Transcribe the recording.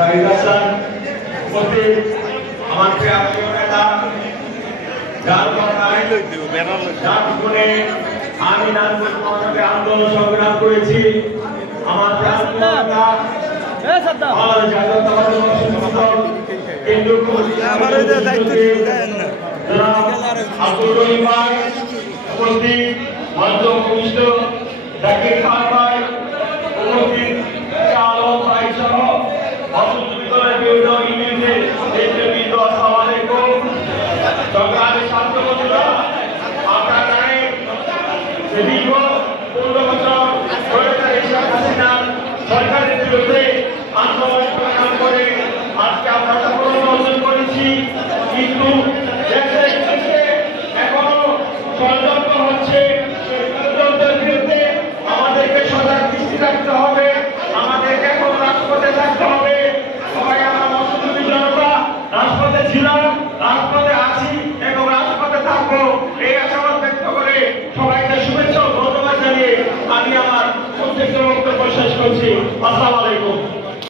শাহিদ হাসান উপস্থিত আমার প্রিয় নেতা যার জীবনে আমি নানপুর মহানগরে আন্দোলন সংগ্রাম করেছি আমার আব্দুল রহিম ভাই উপস্থিত মঞ্চ ভূমিষ্ঠ জাকির খান ভাই উপস্থিত আলম ভাই সহ বিভিন্ন ইউনিয়নের নেতৃবৃন্দ আসসালামু আলাইকুম। সংগ্রামী ছাত্র বন্ধুরা, আপনারা জানেন যে দীর্ঘ 15 বছর স্বৈরাচারী শেখ হাসিনার সরকারের বিরুদ্ধে আন্দোলন সংগ্রাম করে আজকে আমরা